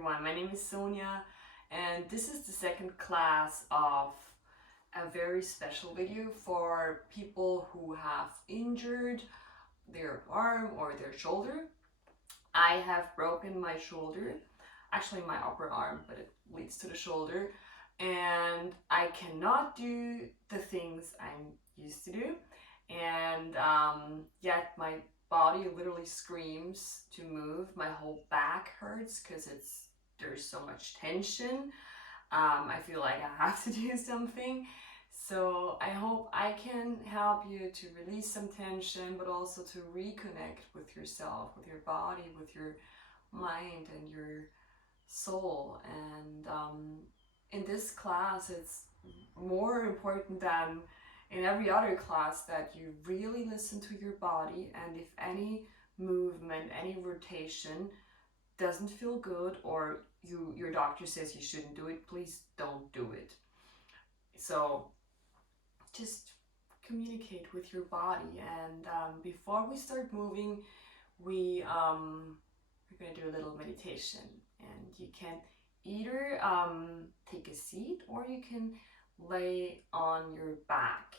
everyone, my name is Sonja and this is the second class of a very special video for people who have injured their arm or their shoulder. I have broken my shoulder, actually my upper arm, but it leads to the shoulder, and I cannot do the things I'm used to do, and yet my body literally screams to move. My whole back hurts because there's so much tension. I feel like I have to do something. So I hope I can help you to release some tension, but also to reconnect with yourself, with your body, with your mind and your soul. And in this class, it's more important than in every other class that you really listen to your body, and if any movement, any rotation doesn't feel good, or your doctor says you shouldn't do it, please don't do it. So just communicate with your body. And before we start moving, we're gonna do a little meditation, and you can either take a seat or you can lay on your back.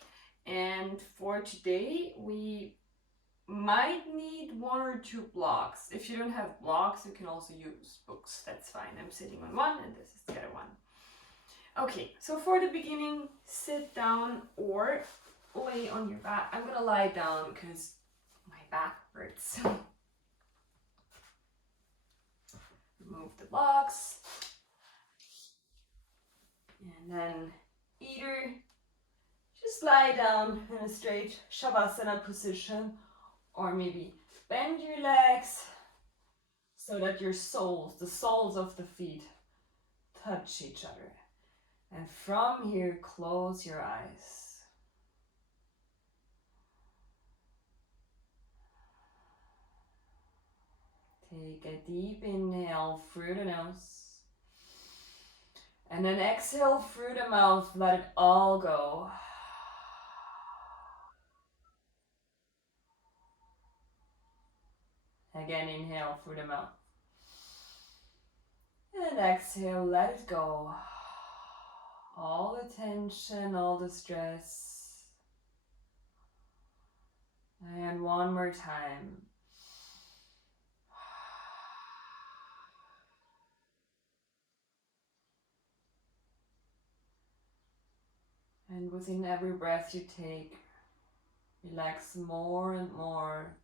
And for today, we might need 1 or 2 blocks. If you don't have blocks, you can also use books. That's fine. I'm sitting on one and this is the other one. Okay, so for the beginning, sit down or lay on your back. I'm gonna lie down because my back hurts. Remove the blocks. And then either just lie down in a straight Shavasana position, or maybe bend your legs so that your soles, the soles of the feet, touch each other. And from here, close your eyes. Take a deep inhale through the nose. And then exhale through the mouth, let it all go. Again, inhale through the mouth. And exhale, let it go. All the tension, all the stress. And one more time. And within every breath you take, relax more and more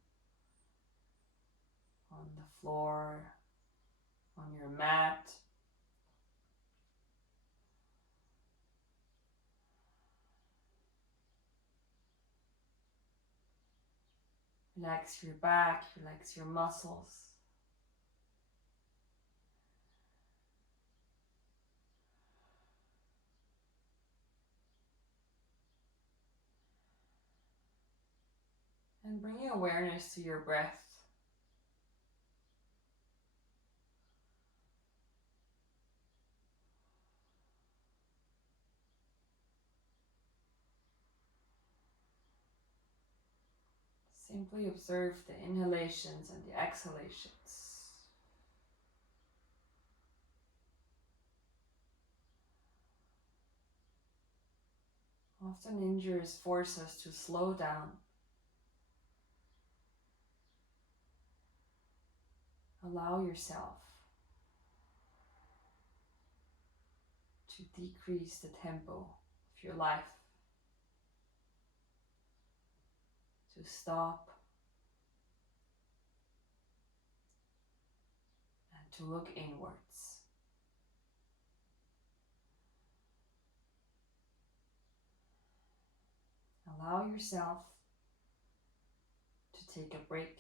on the floor, on your mat. Relax your back, relax your muscles. And bring your awareness to your breath. Simply observe the inhalations and the exhalations. Often injuries force us to slow down. Allow yourself to decrease the tempo of your life, to stop and to look inwards. Allow yourself to take a break.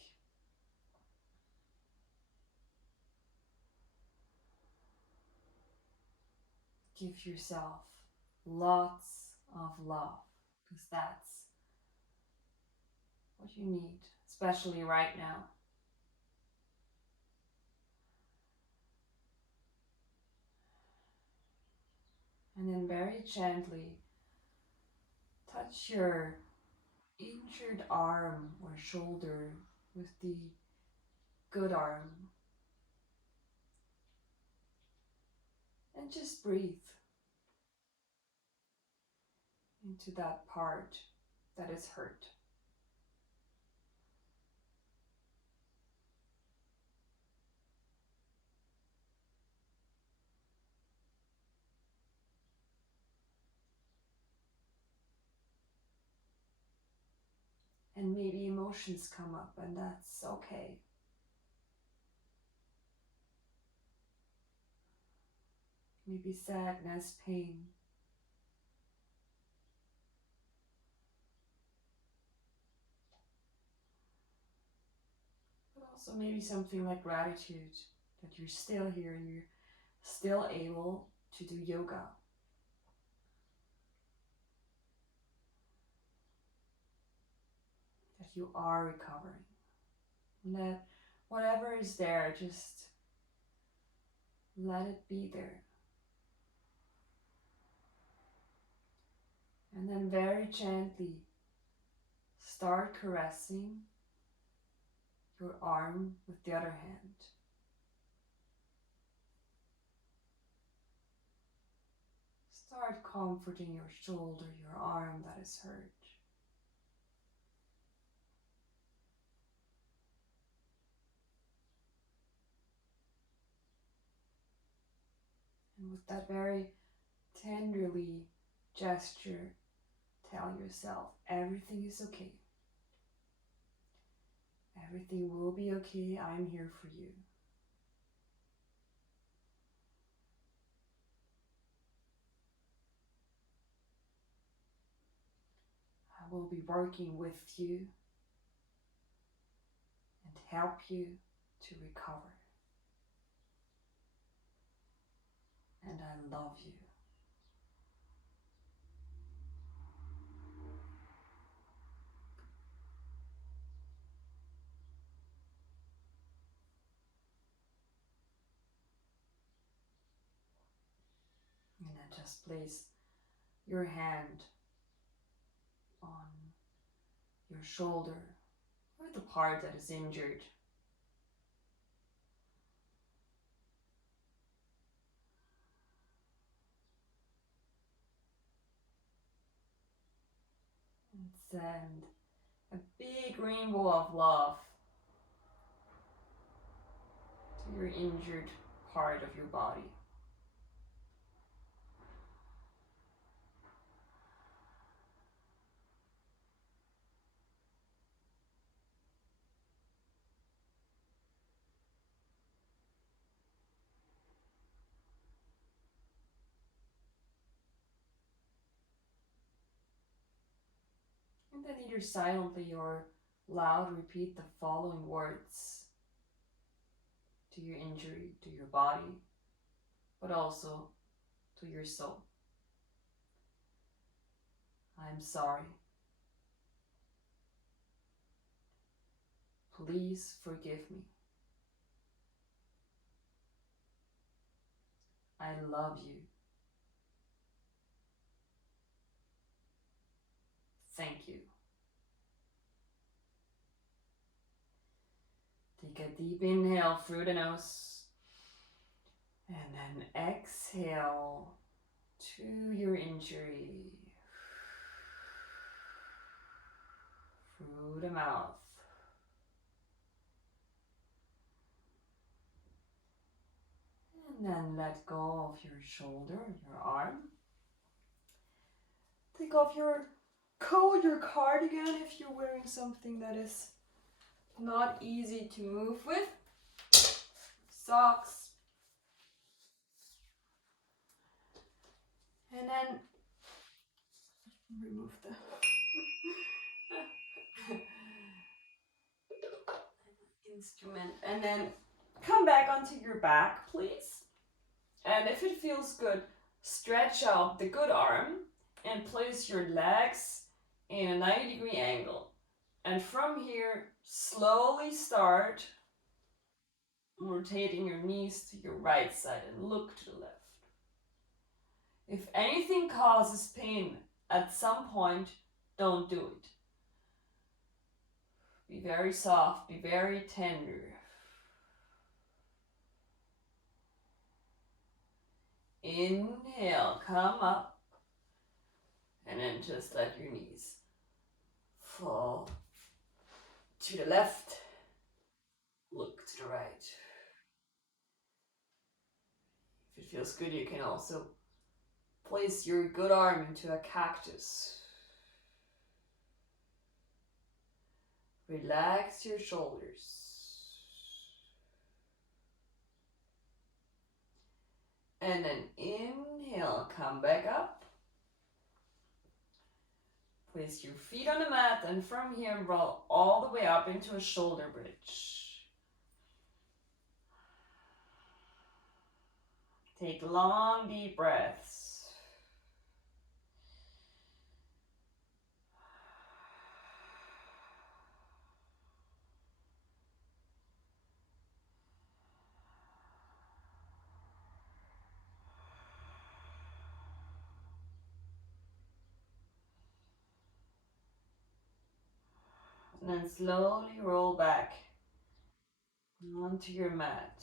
Give yourself lots of love, because that's what you need, especially right now. And then very gently touch your injured arm or shoulder with the good arm. And just breathe into that part that is hurt. And maybe emotions come up, and that's okay. Maybe sadness, pain. But also maybe something like gratitude, that you're still here and you're still able to do yoga. That you are recovering. And that whatever is there, just let it be there. And then very gently start caressing your arm with the other hand. Start comforting your shoulder, your arm that is hurt. And with that very tenderly gesture, tell yourself everything is okay. Everything will be okay. I'm here for you. I will be working with you and help you to recover. And I love you. And then just place your hand on your shoulder or the part that is injured. And send a big rainbow of love to your injured part of your body. And then either silently or loud repeat the following words to your injury, to your body, but also to your soul. I'm sorry. Please forgive me. I love you. Thank you. Take a deep inhale through the nose and then exhale to your injury through the mouth. And then let go of your shoulder, your arm. Take off your coat, your cardigan if you're wearing something that is not easy to move with. Socks. And then remove the instrument. And then come back onto your back, please. And if it feels good, stretch out the good arm and place your legs in a 90-degree angle. And from here, slowly start rotating your knees to your right side and look to the left. If anything causes pain at some point, don't do it. Be very soft, be very tender. Inhale, come up. And then just let your knees fall to the left. Look to the right. If it feels good, you can also place your good arm into a cactus. Relax your shoulders. And then inhale, come back up. Place your feet on the mat, and from here roll all the way up into a shoulder bridge. Take long, deep breaths. And then slowly roll back onto your mat.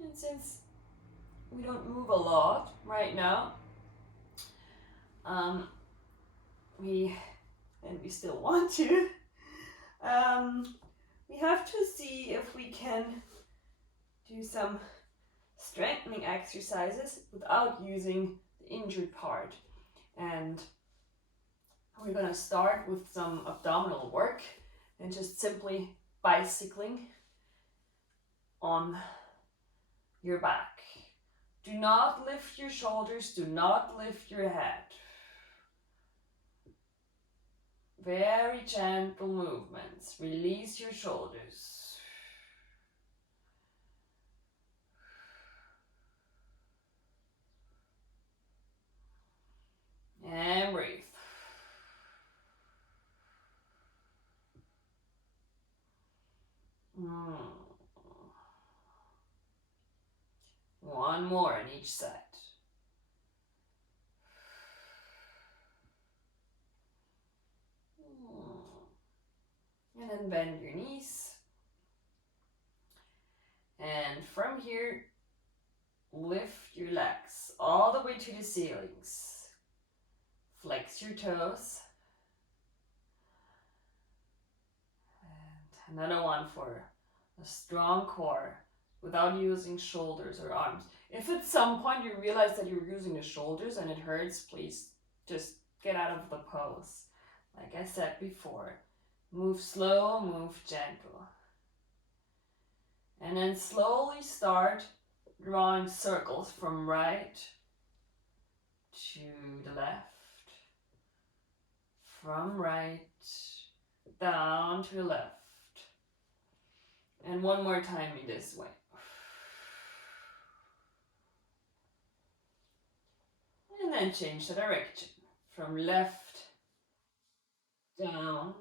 And since we don't move a lot right now, we still want to, we have to see if we can do some strengthening exercises without using the injured part. And we're gonna start with some abdominal work and just simply bicycling on your back. Do not lift your shoulders, do not lift your head. Very gentle movements. Release your shoulders. And breathe. One more on each side. And then bend your knees. And from here, lift your legs all the way to the ceilings. Flex your toes. And another one for a strong core without using shoulders or arms. If at some point you realize that you're using the shoulders and it hurts, please just get out of the pose. Like I said before, move slow, move gentle. And then slowly start drawing circles from right to the left, from right down to the left. And one more time in this way. And then change the direction from left down,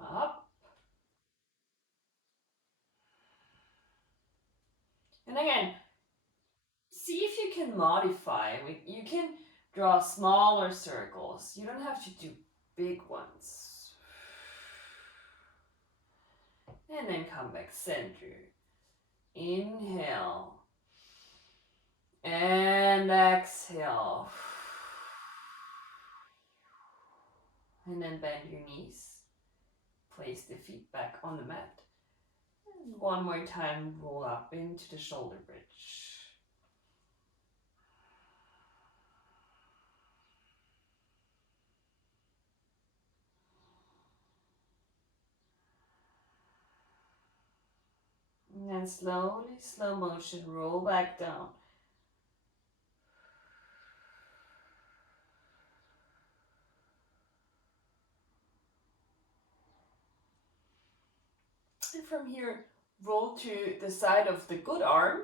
up. And again, see if you can modify. You can draw smaller circles. You don't have to do big ones. And then come back center. Inhale. And exhale. And then bend your knees. Place the feet back on the mat. And one more time, roll up into the shoulder bridge. And then slowly, slow motion, roll back down. And from here, roll to the side of the good arm.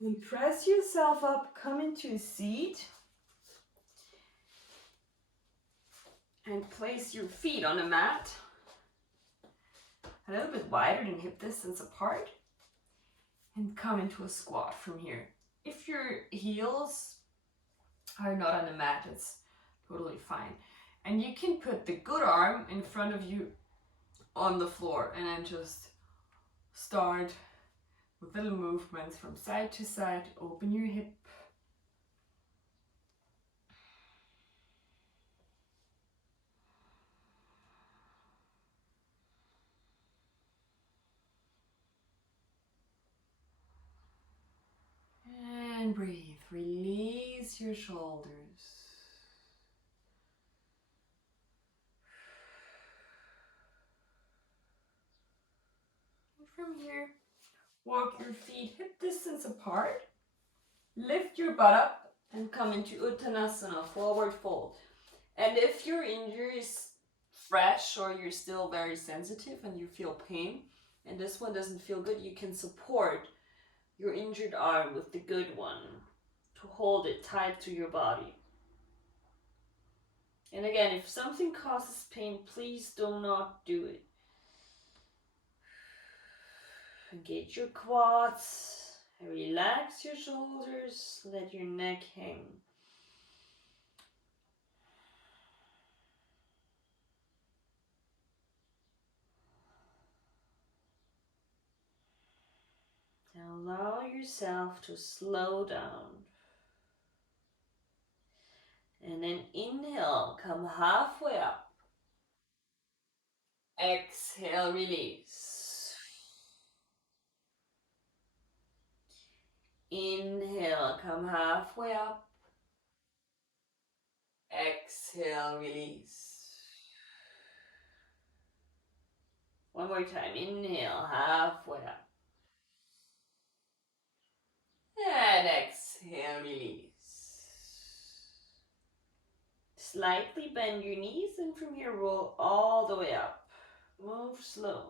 And press yourself up, come into a seat. And place your feet on the mat. A little bit wider than hip distance apart. And come into a squat from here. If your heels are not on the mat, it's totally fine. And you can put the good arm in front of you on the floor, and then just start with little movements from side to side. Open your hip. And breathe. Release your shoulders. And from here, walk your feet hip distance apart. Lift your butt up and come into Uttanasana, forward fold. And if your injury is fresh or you're still very sensitive and you feel pain, and this one doesn't feel good, you can support your injured arm with the good one to hold it tight to your body. And again, if something causes pain, please do not do it. Engage your quads, relax your shoulders, let your neck hang. Now allow yourself to slow down. And then inhale, come halfway up. Exhale, release. Inhale, come halfway up. Exhale, release. One more time, inhale, halfway up. And exhale, release. Slightly bend your knees, and from here roll all the way up. Move slow.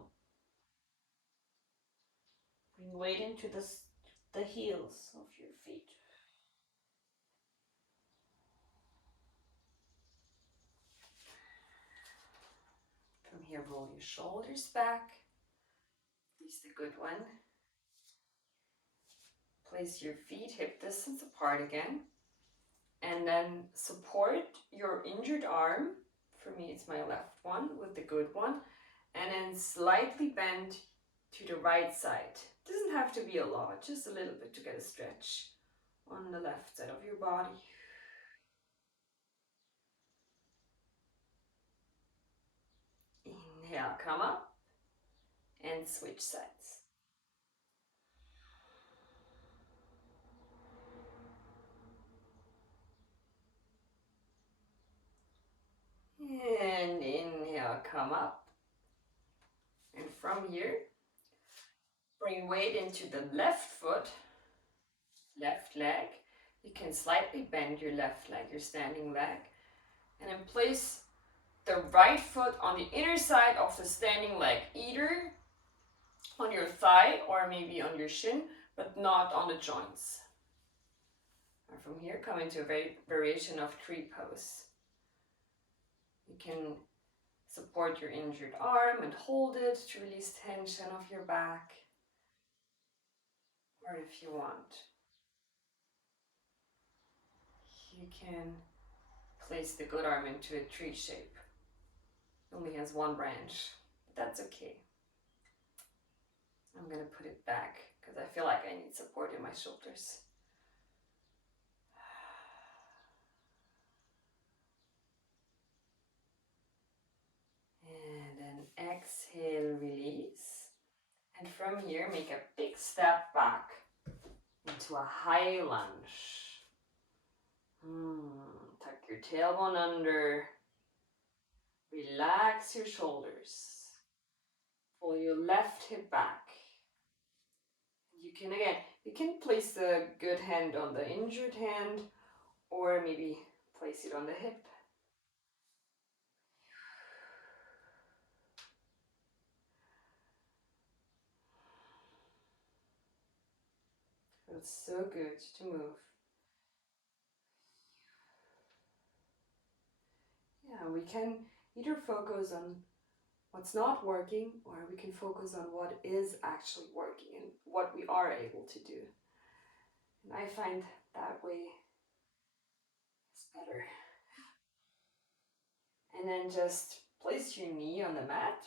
Bring weight into the heels of your feet. From here, roll your shoulders back. This is the good one. Place your feet hip distance apart again. And then support your injured arm. For me, it's my left one with the good one. And then slightly bend to the right side. Doesn't have to be a lot, just a little bit to get a stretch on the left side of your body. Inhale, come up and switch sides. And inhale, come up. And from here, bring weight into the left foot, left leg. You can slightly bend your left leg, your standing leg. And then place the right foot on the inner side of the standing leg, either on your thigh or maybe on your shin, but not on the joints. And from here, come into a variation of tree pose. You can support your injured arm and hold it to release tension of your back. Or if you want, you can place the good arm into a tree shape. It only has one branch, but that's okay. I'm going to put it back because I feel like I need support in my shoulders. And then exhale, release. And from here, make a big step back into a high lunge. Tuck your tailbone under. Relax your shoulders. Pull your left hip back. You can place the good hand on the injured hand, or maybe place it on the hip. Feels so good to move. Yeah, we can either focus on what's not working, or we can focus on what is actually working and what we are able to do. And I find that way is better. And then just place your knee on the mat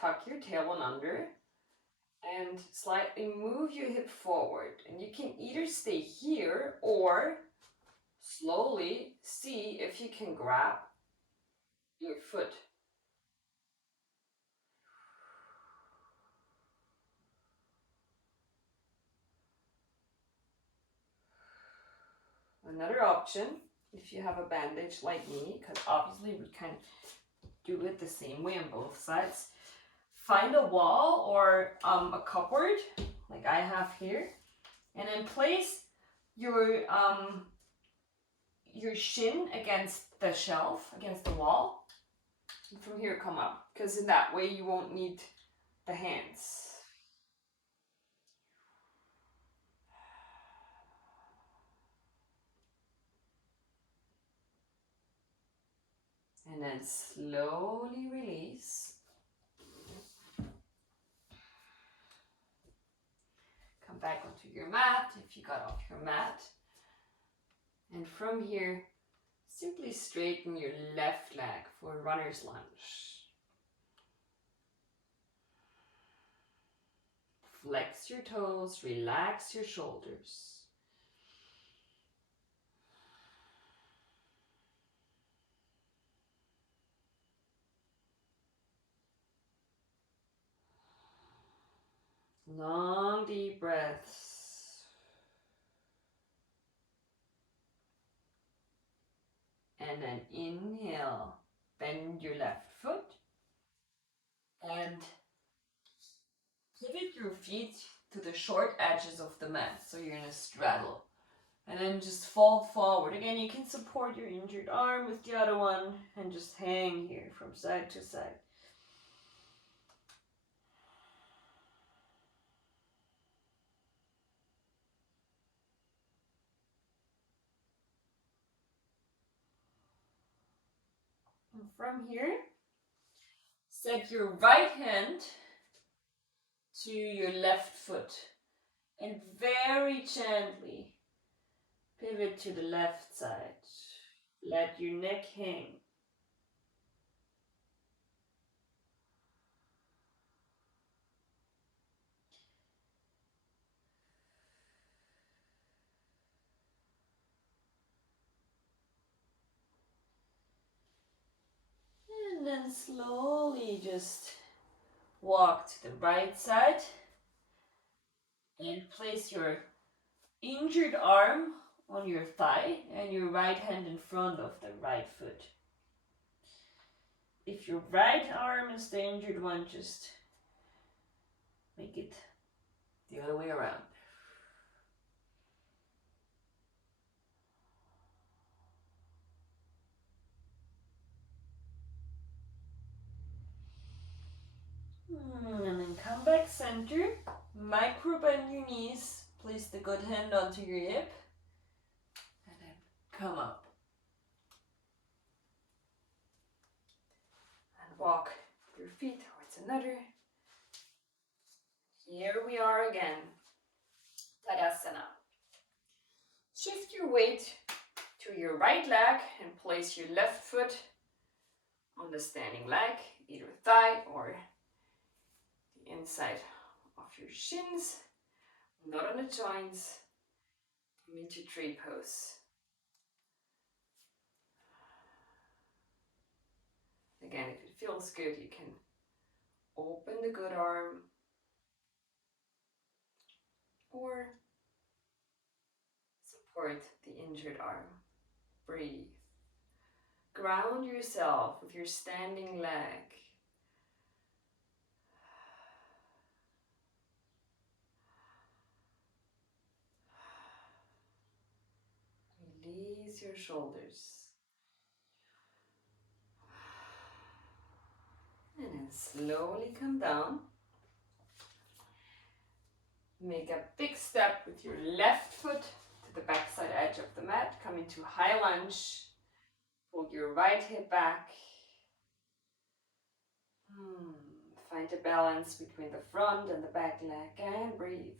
tuck your tailbone under and slightly move your hip forward. And you can either stay here or slowly see if you can grab your foot. Another option, if you have a bandage like me, because obviously we can do it the same way on both sides. Find a wall or a cupboard like I have here, and then place your shin against the shelf, against the wall, and from here come up, because in that way you won't need the hands. And then slowly release. Come back onto your mat if you got off your mat. And from here, simply straighten your left leg for runner's lunge. Flex your toes, relax your shoulders. Long deep breaths. And then inhale, bend your left foot and pivot your feet to the short edges of the mat. So you're in a straddle. And then just fall forward. Again, you can support your injured arm with the other one and just hang here from side to side. And from here, set your right hand to your left foot and very gently pivot to the left side. Let your neck hang. And then slowly just walk to the right side and place your injured arm on your thigh and your right hand in front of the right foot. If your right arm is the injured one, just make it the other way around. And then come back center, micro bend your knees, place the good hand onto your hip, and then come up. And walk your feet towards another. Here we are again, Tadasana. Shift your weight to your right leg and place your left foot on the standing leg, either thigh or the inside of your shins, not on the joints. Come into tree pose. Again, if it feels good, you can open the good arm or support the injured arm. Breathe. Ground yourself with your standing leg. Release your shoulders. And then slowly come down. Make a big step with your left foot to the backside edge of the mat. Come into high lunge. Pull your right hip back. Find a balance between the front and the back leg and breathe.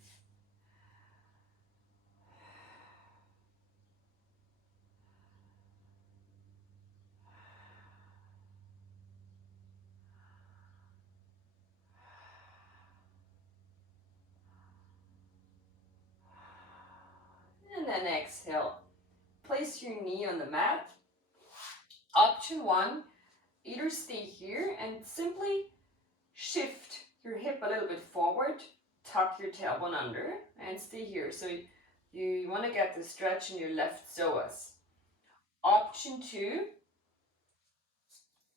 then exhale. Place your knee on the mat. Option 1, either stay here and simply shift your hip a little bit forward, tuck your tailbone under, and stay here. So you want to get the stretch in your left psoas. Option 2,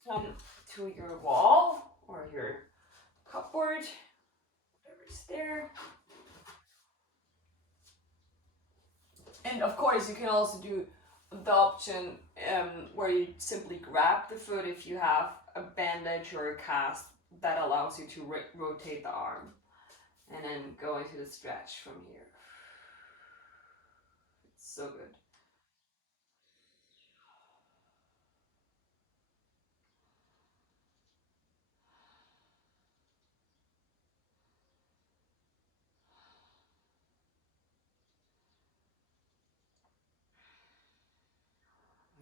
come to your wall or your cupboard, whatever's there. And of course, you can also do the option where you simply grab the foot if you have a bandage or a cast that allows you to rotate the arm. And then go into the stretch from here. It's so good.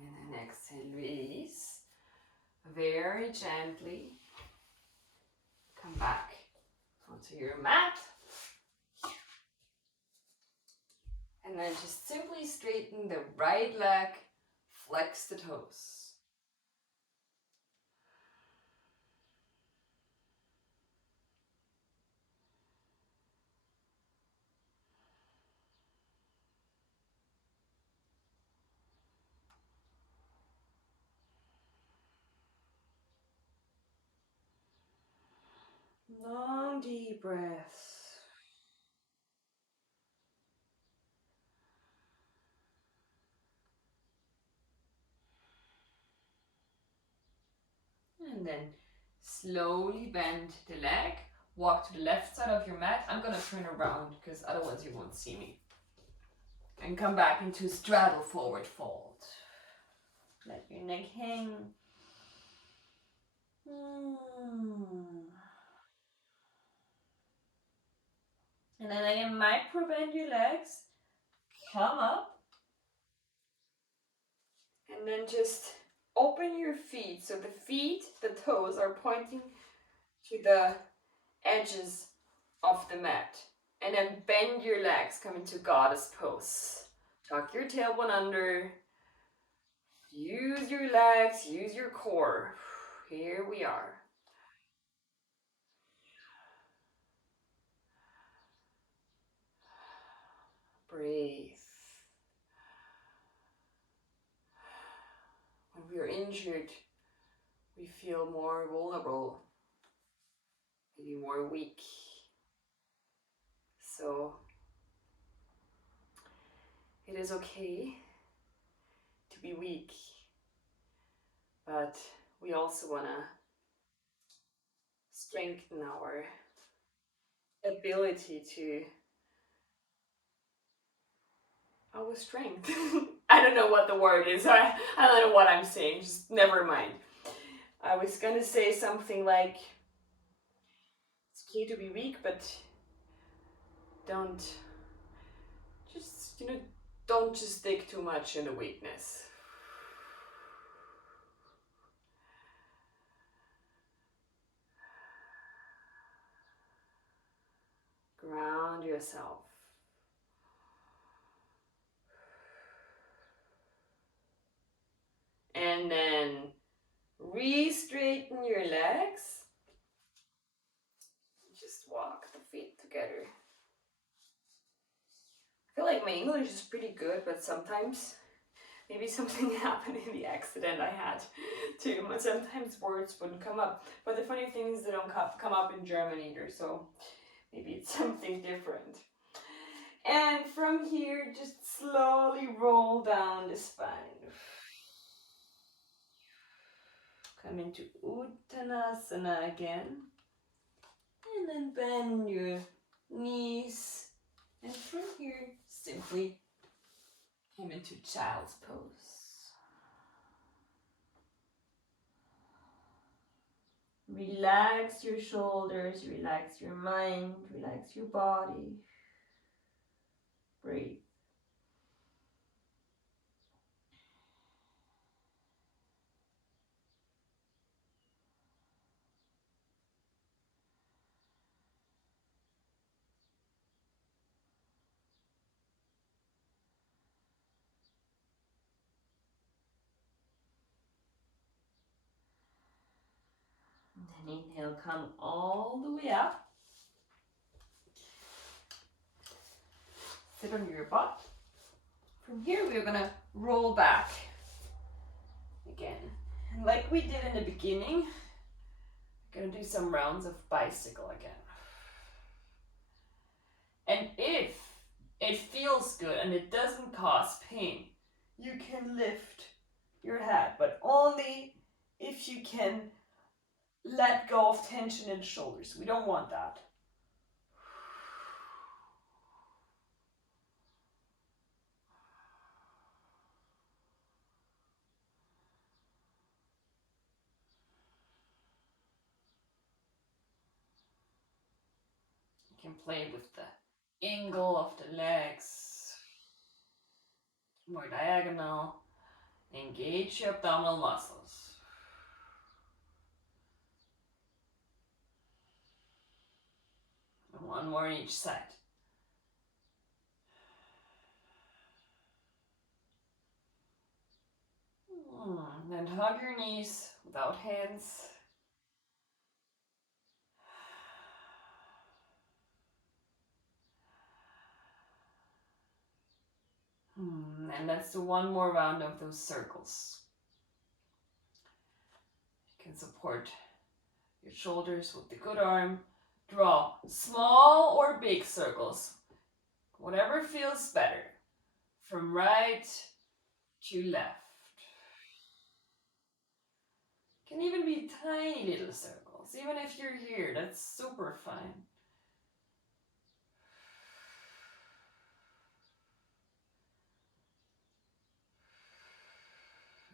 And then exhale, release. Very gently. Come back onto your mat. And then just simply straighten the right leg, flex the toes. Long deep breaths. And then slowly bend the leg. Walk to the left side of your mat. I'm gonna turn around because otherwise you won't see me. And come back into straddle forward fold. Let your neck hang. And then again, micro bend your legs. Come up. And then just open your feet. So the toes are pointing to the edges of the mat. And then bend your legs, come into goddess pose. Tuck your tailbone under. Use your legs, use your core. Here we are. Breathe. When we are injured, we feel more vulnerable, maybe more weak. So it is okay to be weak, but we also want to strengthen our ability to our strength. I don't know what the word is. I don't know what I'm saying. Just never mind. I was gonna say something like it's okay to be weak, but don't just stick too much in the weakness. Ground yourself. And then re-straighten your legs. Just walk the feet together. I feel like my English is pretty good, but sometimes maybe something happened in the accident I had too. Sometimes words wouldn't come up. But the funny thing is they don't come up in German either, so maybe it's something different. And from here, just slowly roll down the spine. Come into Uttanasana again. And then bend your knees. And from here, simply come into child's pose. Relax your shoulders, relax your mind, relax your body. Breathe. Then inhale, come all the way up. Sit on your butt. From here, we're gonna roll back again. And like we did in the beginning, we're gonna do some rounds of bicycle again. And if it feels good and it doesn't cause pain, you can lift your head, but only if you can let go of tension in the shoulders. We don't want that. You can play with the angle of the legs, more diagonal. Engage your abdominal muscles. And one more on each side. And hug your knees without hands. And let's do one more round of those circles. You can support your shoulders with the good arm. Draw small or big circles, whatever feels better, from right to left. Can even be tiny little circles, even if you're here, that's super fine.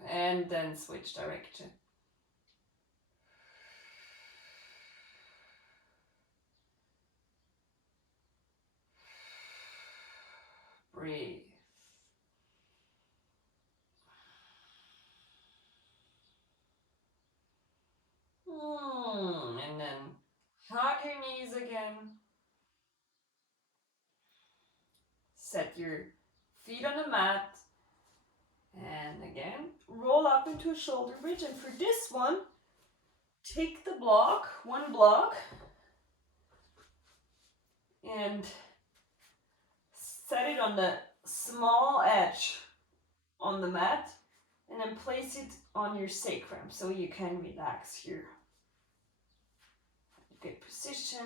And then switch direction. Breathe. And then hug your knees again. Set your feet on the mat. And again, roll up into a shoulder bridge. And for this one, take the block, one block, and set it on the small edge on the mat. And then place it on your sacrum so you can relax here. Good position.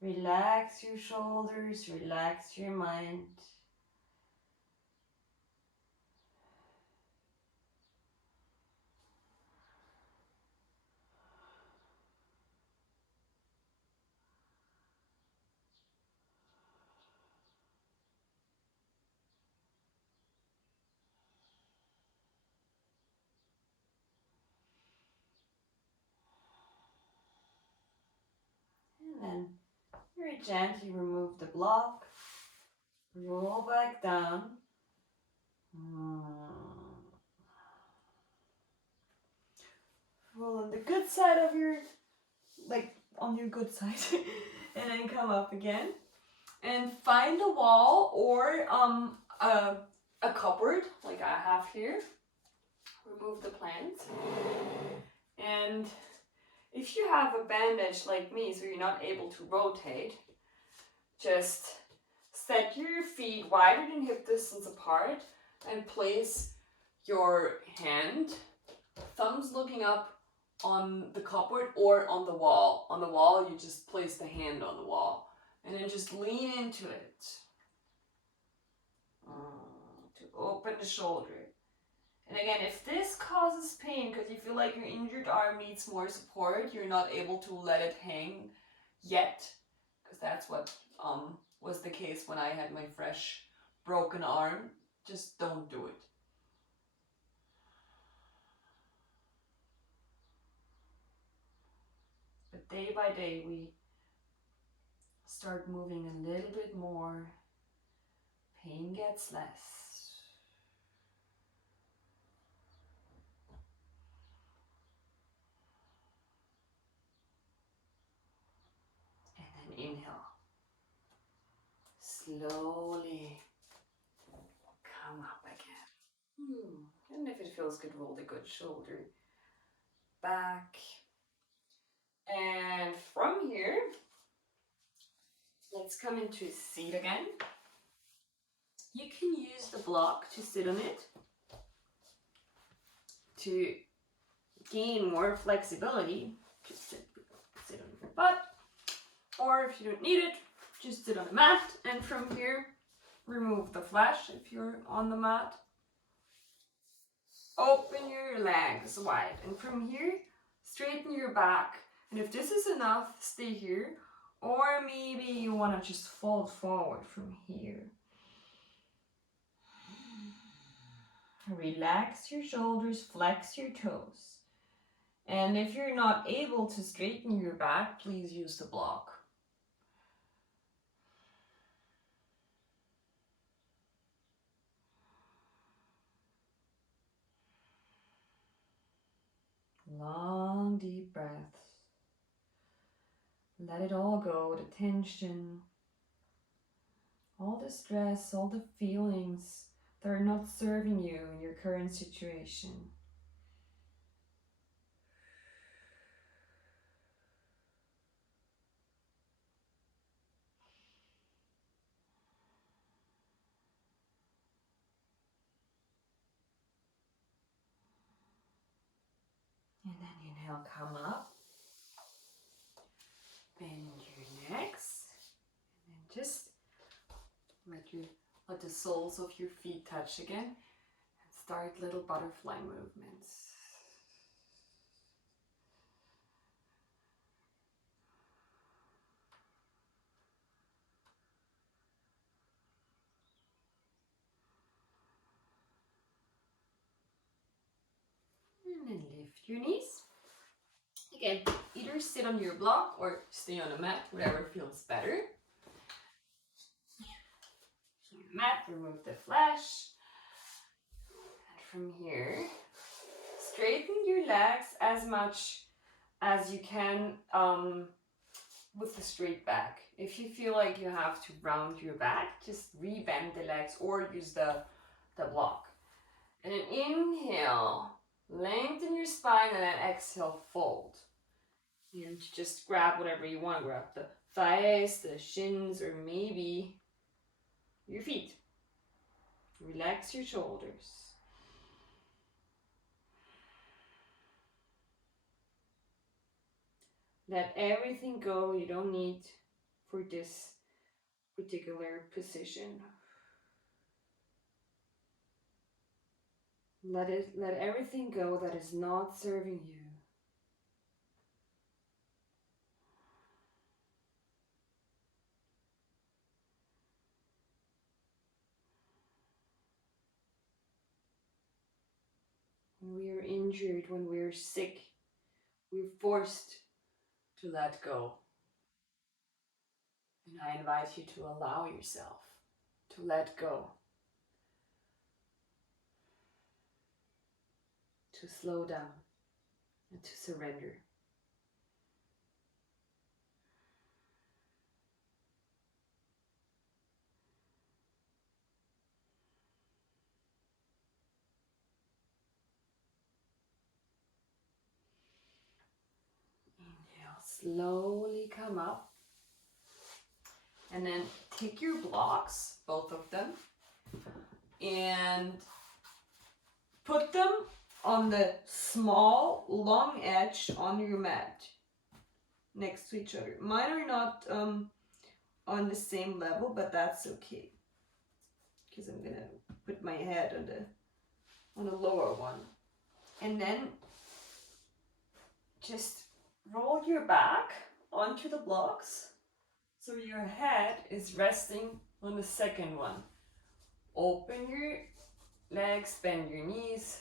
Relax your shoulders, relax your mind. And then very gently remove the block. Roll back down. Roll on the good side of your, like on your good side. And then come up again. And find a wall or a cupboard like I have here. Remove the plant. And if you have a bandage like me, so you're not able to rotate, just set your feet wider than hip distance apart and place your hand, thumbs looking up on the cupboard or on the wall. On the wall, you just place the hand on the wall and then just lean into it to open the shoulder. And again, if this causes pain because you feel like your injured arm needs more support, you're not able to let it hang yet, because that's what was the case when I had my fresh broken arm. Just don't do it. But day by day, we start moving a little bit more. Pain gets less. And then inhale. slowly come up again. And if it feels good, roll the good shoulder back. And from here, let's come into a seat again. You can use the block to sit on it to gain more flexibility. Just sit on your butt. Or if you don't need it, just sit on the mat. And from here, remove the flash if you're on the mat. Open your legs wide. And from here, straighten your back. And if this is enough, stay here. Or maybe you want to just fold forward from here. Relax your shoulders, flex your toes. And if you're not able to straighten your back, please use the block. Long, deep breaths. Let it all go, the tension, all the stress, all the feelings that are not serving you in your current situation. And then inhale, come up. Bend your necks. And then just let the soles of your feet touch again. And start little butterfly movements. And then lift your knees. Again, either sit on your block or stay on a mat, whatever feels better. Mat, remove the flash. And from here, straighten your legs as much as you can with the straight back. If you feel like you have to round your back, just re-bend the legs or use the block. And then inhale, lengthen your spine, and then exhale, fold. And just grab whatever you want to grab, the thighs, the shins, or maybe your feet. Relax your shoulders. Let everything go you don't need for this particular position. Let everything go that is not serving you. When we are injured, when we are sick, we're forced to let go. And I invite you to allow yourself to let go, to slow down, and to surrender. Inhale, slowly come up. And then take your blocks, both of them, and put them on the small, long edge on your mat next to each other. Mine are not on the same level, but that's okay, because I'm gonna put my head on the lower one. And then just roll your back onto the blocks so your head is resting on the second one. Open your legs, bend your knees,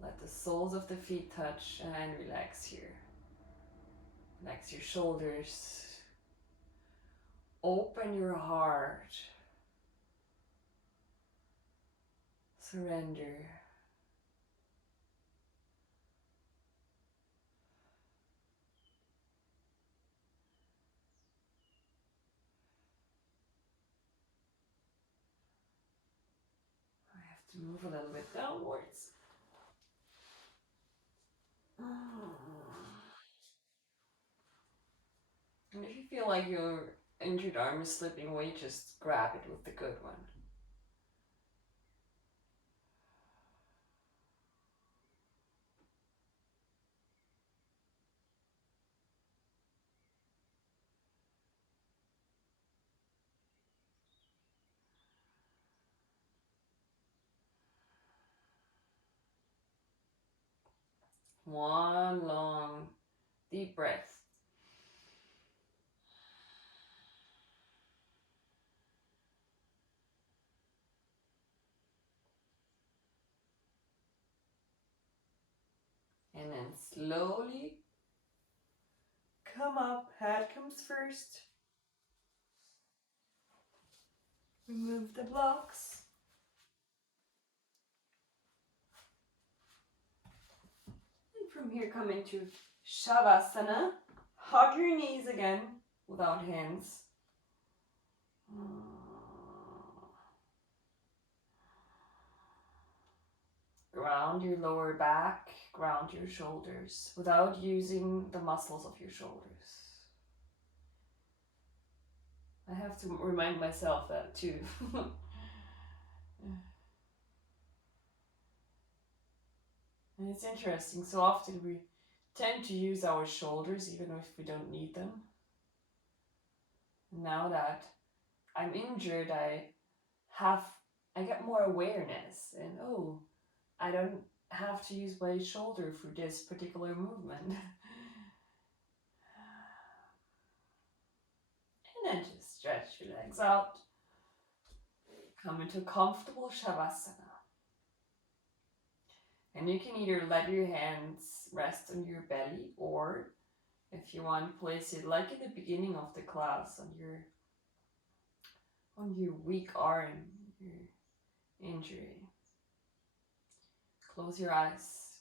let the soles of the feet touch, and relax here. Relax your shoulders. Open your heart. Surrender. Move a little bit downwards. And if you feel like your injured arm is slipping away, just grab it with the good one. One long, deep breath. And then slowly come up, head comes first. Remove the blocks. And from here come into Shavasana. Hug your knees again without hands. Ground your lower back, ground your shoulders without using the muscles of your shoulders. I have to remind myself that too. And it's interesting, so often we tend to use our shoulders even if we don't need them. Now that I'm injured, I get more awareness, and I don't have to use my shoulder for this particular movement. And then just stretch your legs out. Come into comfortable Shavasana. And you can either let your hands rest on your belly, or if you want, place it like in the beginning of the class on your weak arm, your injury. Close your eyes.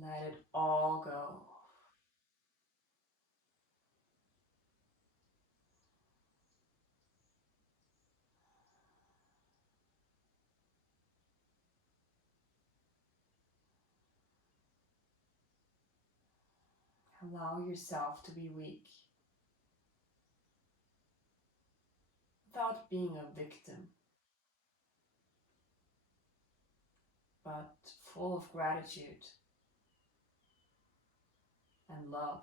Let it all go. Allow yourself to be weak without being a victim, but full of gratitude and love.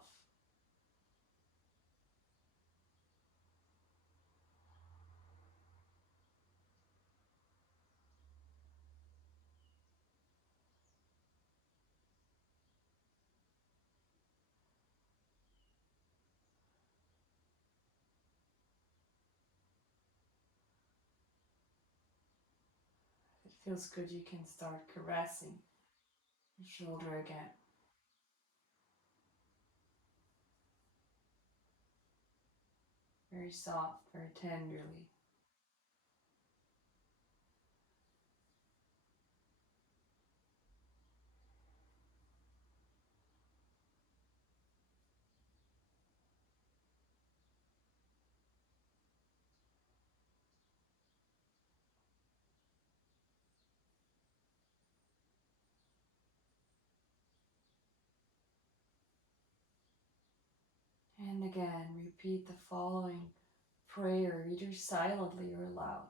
If it feels good, you can start caressing your shoulder again. Very soft, very tenderly. And again, repeat the following prayer, either silently or loud,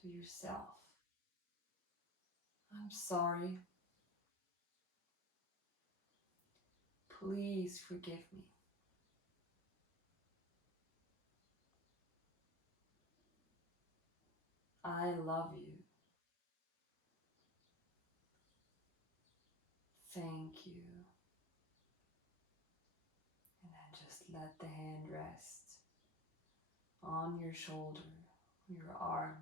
to yourself. I'm sorry. Please forgive me. I love you. Thank you. And then just let the hand rest on your shoulder, your arm.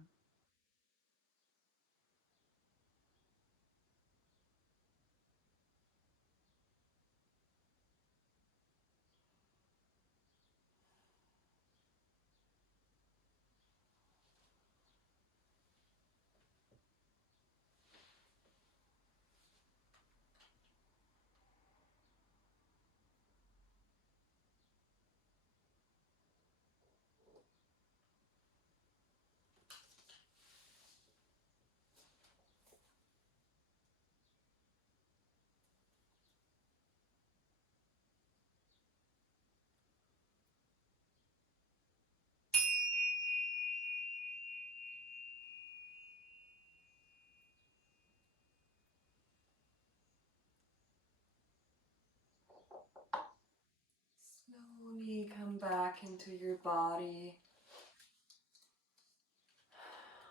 Slowly come back into your body.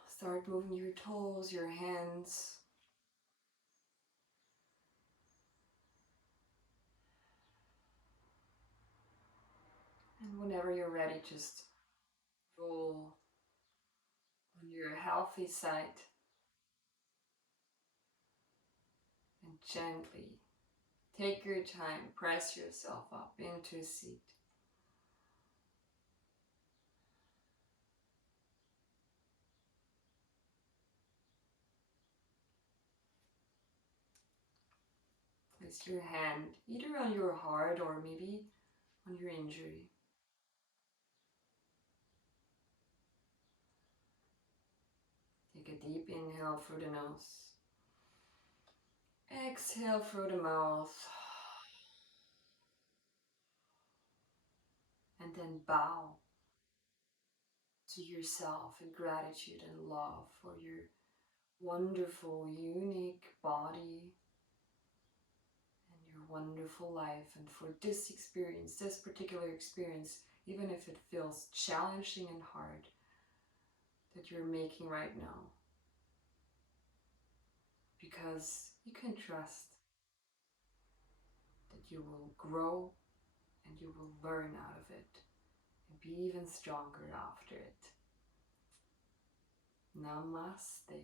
Start moving your toes, your hands. And whenever you're ready, just roll on your healthy side and gently take your time, press yourself up into a seat. Place your hand either on your heart or maybe on your injury. Take a deep inhale through the nose. Exhale through the mouth. And then bow to yourself in gratitude and love for your wonderful, unique body and your wonderful life, and for this experience, this particular experience, even if it feels challenging and hard, that you're making right now. Because you can trust that you will grow and you will learn out of it and be even stronger after it. Namaste.